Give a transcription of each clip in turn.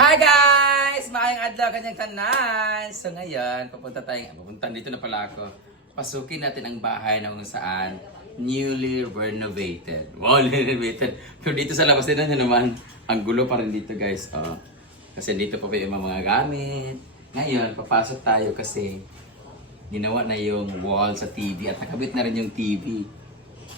Hi guys! Maayong adlaw kanyang tanan! So ngayon, papunta tayo, papunta dito na pala ako. Pasukin natin ang bahay na kung saan newly renovated. Wow, renovated. Pero dito sa labas din na naman, ang gulo pa rin dito guys. Oh. Kasi dito pa pa yung mga gamit. Ngayon, papasok tayo kasi ginawa na yung wall sa TV at nakabit na rin yung TV.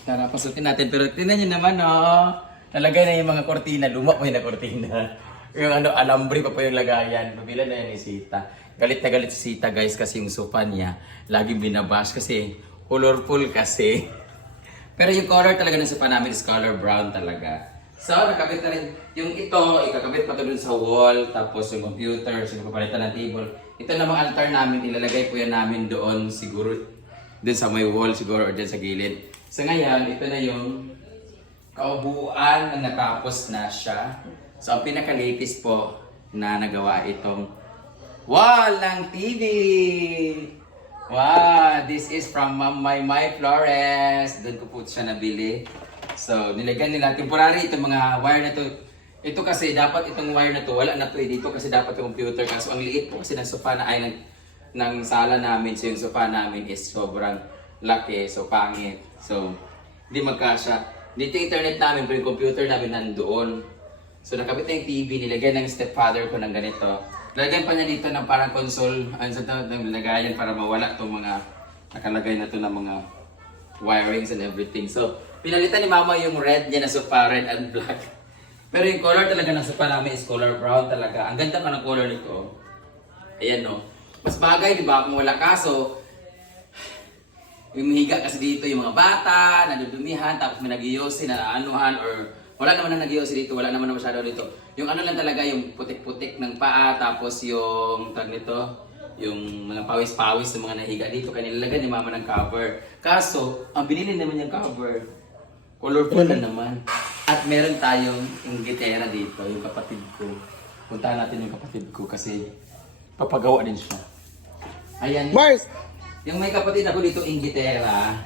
Tara, pasukin natin. Pero tingnan nyo naman, oh. Nalagay na yung mga kortina. Luma pa yung na kortina. Yung ano, alambre pa pa yung lagayan. Pabila na yan ni Sita. Galit na galit si Sita, guys, kasi yung sofa niya, laging binabash kasi colorful kasi. Pero yung color talaga ng sofa namin is color brown talaga. So, nakabit na rin. Yung ito, ikakabit pa to dun sa wall. Tapos yung computer, so papalitan ng table. Ito namang altar namin, ilalagay po yan namin doon siguro dun sa may wall siguro or dun sa gilid. So ngayon, ito na yung kaubuan na natapos na siya. So ang pinaka-latest po na nagawa itong wall ng TV! Wow! This is from Ma'am My My Flores. Doon ko po siya nabili. So, nilagyan nila temporary itong mga wire na to. Ito kasi dapat itong wire na to, wala na to eh dito kasi dapat yung computer. Kaso ang liit po kasi ng sofa na ay ng, ng sala namin. So yung sofa namin is sobrang laki, so pangit. So, hindi magkasya. Dito internet namin, pero yung computer namin nandoon. So nakabit na yung TV, nilagyan ng stepfather ko ng ganito. Lagyan pa niya dito ng parang console, ano sa to, ng lagayan para mawala itong mga nakalagay na to ng mga wirings and everything. So, pinalitan ni mama yung red niya na sofa, red and black. Pero yung color talaga ng sofa namin is color brown talaga. Ang ganda pa ng color nito. Ayan no. Mas bagay, di ba? Kung wala kaso, yung mahiga kasi dito yung mga bata, nadudumihan, tapos may nagiyosi, na anuhan, or wala naman na nagiyosi dito, wala naman na masyado dito. Yung ano lang talaga, yung putik-putik ng paa, tapos yung, tag nito, yung mga pawis-pawis ng mga nahiga dito, kaya nilalagyan ni mama ng cover. Kaso, ang binili naman yung cover, colorful na naman. At meron tayong inggitera dito, yung kapatid ko. Puntahan natin yung kapatid ko kasi papagawa din siya. Ayan. Mars! Yung may kapatid ako dito, Ingitera.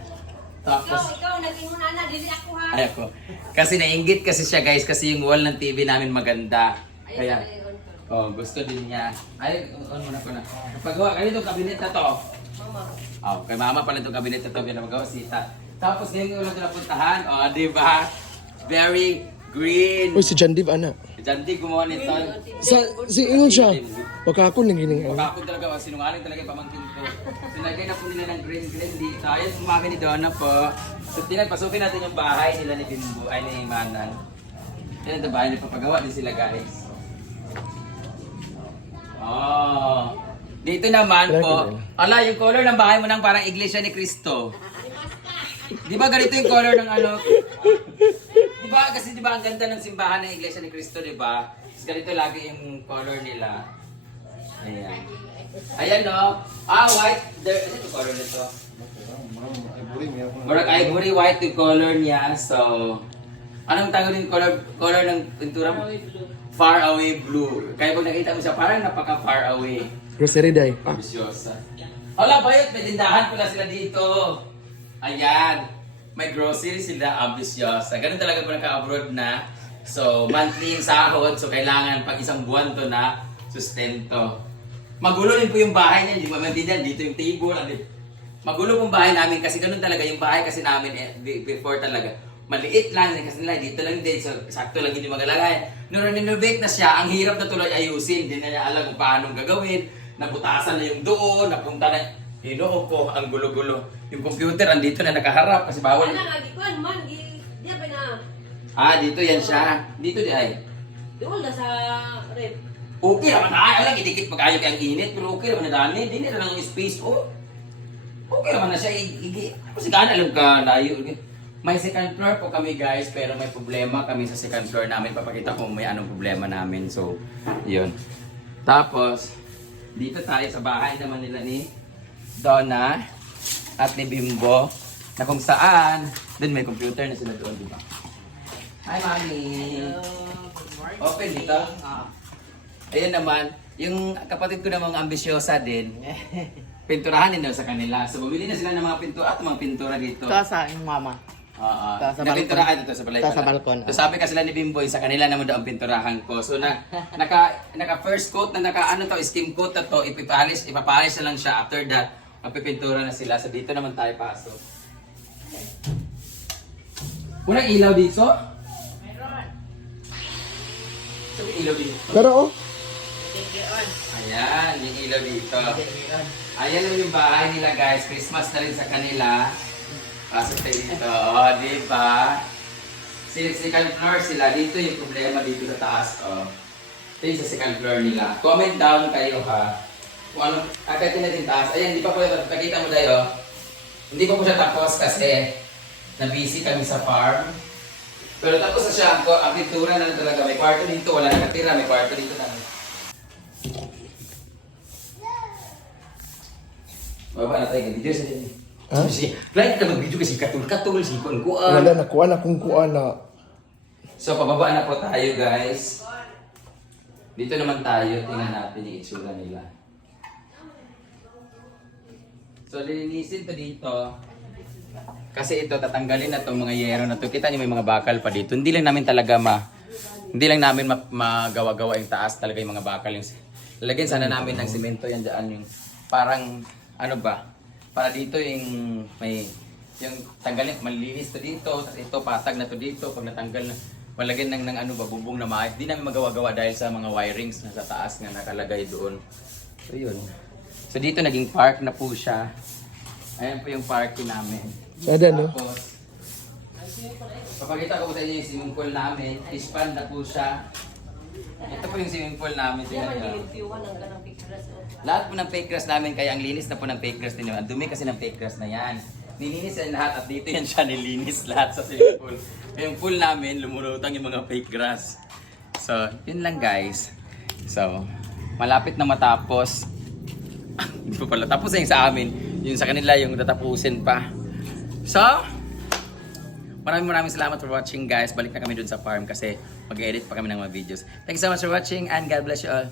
Ikaw, Tapos, ikaw, naging mo na na, dili ako ha. ay ako. Kasi nainggit kasi siya guys, kasi yung wall ng TV namin maganda. Kaya, oh, gusto din niya. Ay, on muna ko na. Paggawa, ganito kabinet na to. Mama. Oh, kay mama pala itong kabinet na to, pinapagawa sita. Tapos ngayon yung ulang napuntahan, oh, di ba? Very green. Uy, si Jandiv, ana. Diyan di gumawa nito. Sa, si Ingon siya. Baka ako nang gining Baka ako talaga, oh, sinungaling talaga yung pamangkin ko. Sinagay na po nila ng green green dito. Ayun, umami ni Donna po. So, tinan, pasukin natin yung bahay nila ni Bimbo, ay ni Manan. Yan ito bahay, nagpapagawa din sila guys. Oh. Dito naman po, ala yung color ng bahay mo nang parang iglesia ni Cristo. Di ba ganito yung color ng ano? Ba ang ganda ng simbahan ng iglesia ni Cristo, di ba? Tapos ganito lagi yung color nila. Ayan. Ayan no. Ah, white. There, ano yung color nito? Murag ivory white yung color niya. So, anong tawag yung color, color ng pintura mo? Far away blue. Kaya pag nakita mo siya, parang napaka far away. Grocery day. Ah, Ambisyosa. Hala, bayot. May tindahan pala sila dito. Ayan. May grocery sila. Ambisyosa. Ganun talaga kung naka-abroad na. So, monthly yung sahod. So, kailangan pag isang buwan to na sustento. Magulo din po yung bahay niya. Hindi mo maintindihan. Dito yung table. Ano, Magulo pong bahay namin kasi ganun talaga yung bahay kasi namin eh, be- before talaga. Maliit lang kasi nila dito lang din so sakto lang hindi magalagay. Nung renovate na siya, ang hirap na tuloy ayusin. Hindi na niya alam kung paano gagawin. Nabutasan na yung doon, napunta na Hinoo ko ang gulo-gulo. Yung computer andito na nakaharap kasi bawal. Ano nga, gikuan man, gi, di ba na, Ah, dito yan siya. Dito di ay. doon na sa rep. Okay naman na. Alam, idikit pag ayaw kayang init. Pero okay naman na dani. Hindi na lang yung space. Oh. Okay naman na siya. Igi. Kasi gana alam ka. Layo. May second floor po kami guys. Pero may problema kami sa second floor namin. Papakita ko may anong problema namin. So, yun. Tapos, dito tayo sa bahay naman nila ni Donna at ni Bimbo. Na kung saan, dun may computer na sila doon, di ba? Hi, Mami! Open dito? Ayun naman, yung kapatid ko namang ambisyosa din, pinturahan din daw sa kanila. So bumili na sila ng mga pintura at mga pintura dito. Ito sa aking mama. Oo. Ta- sa Napinturahan dito sa balay Ta- sa pala. balkon, So ah. sabi kasi sila ni Bimboy, sa kanila naman daw ang pinturahan ko. So na, naka, naka first coat na naka ano to, skim coat na to, ipapalis, ipapalis na lang siya. After that, magpipintura na sila. So dito naman tayo pasok. Walang ilaw dito? Meron. So may ilaw dito. Pero oh, Ayan, yung ilaw dito. Ayan naman yung bahay nila guys. Christmas na rin sa kanila. Pasok tayo dito. Oh, di ba? Si second floor sila. Dito yung problema dito sa taas. Oh. Ito yung sa second floor nila. Comment down kayo ha. Kung ano, akitin natin taas. Ayan, di pa po, nakita mo tayo. Hindi pa po siya tapos kasi na-busy kami sa farm. Pero tapos na siya, ang, ang pintura na talaga. May kwarto dito, wala nakatira. May kwarto dito na. Baba na tayo, video sa din. Ha? Si, lain ka mag-video kasi katul-katul si kuan kuan. wala na kuha na kung kuha na. So, pababa na po tayo, guys. Dito naman tayo, tingnan natin yung itsura nila. So, lilinisin to dito. Kasi ito, tatanggalin na itong mga yero na to. Kita niyo may mga bakal pa dito. Hindi lang namin talaga ma... Hindi lang namin ma- magawa-gawa yung taas talaga yung mga bakal. Yung, lalagyan sana namin ng simento yan dyan. Yung parang, ano ba? Para dito yung may... Yung tanggalin, malinis to dito. Tapos ito, patag na to dito. Pag natanggal na, malagyan ng, ng ano ba, bubong na maayos. Hindi namin magawa-gawa dahil sa mga wirings na sa taas nga nakalagay doon. So, yun. So, dito naging park na po siya. Ayan po yung parking namin. Sada no? Tapos, papakita ko po sa inyo yung swimming pool namin. Pond na po siya. Ito po yung swimming pool namin. Tingnan nyo. oh. Lahat po ng fake grass namin, kaya ang linis na po ng fake grass ninyo. Ang dumi kasi ng fake grass na yan. Nilinis yan lahat at dito yan siya nilinis lahat sa swimming pool. Yung pool namin, lumulutang yung mga fake grass. So, yun lang guys. So, malapit na matapos. Hindi pa pala. Tapos na yung sa amin. Yung sa kanila yung tatapusin pa. So, maraming maraming salamat for watching guys. Balik na kami dun sa farm kasi mag-edit pa kami ng mga videos. Thank you so much for watching and God bless you all.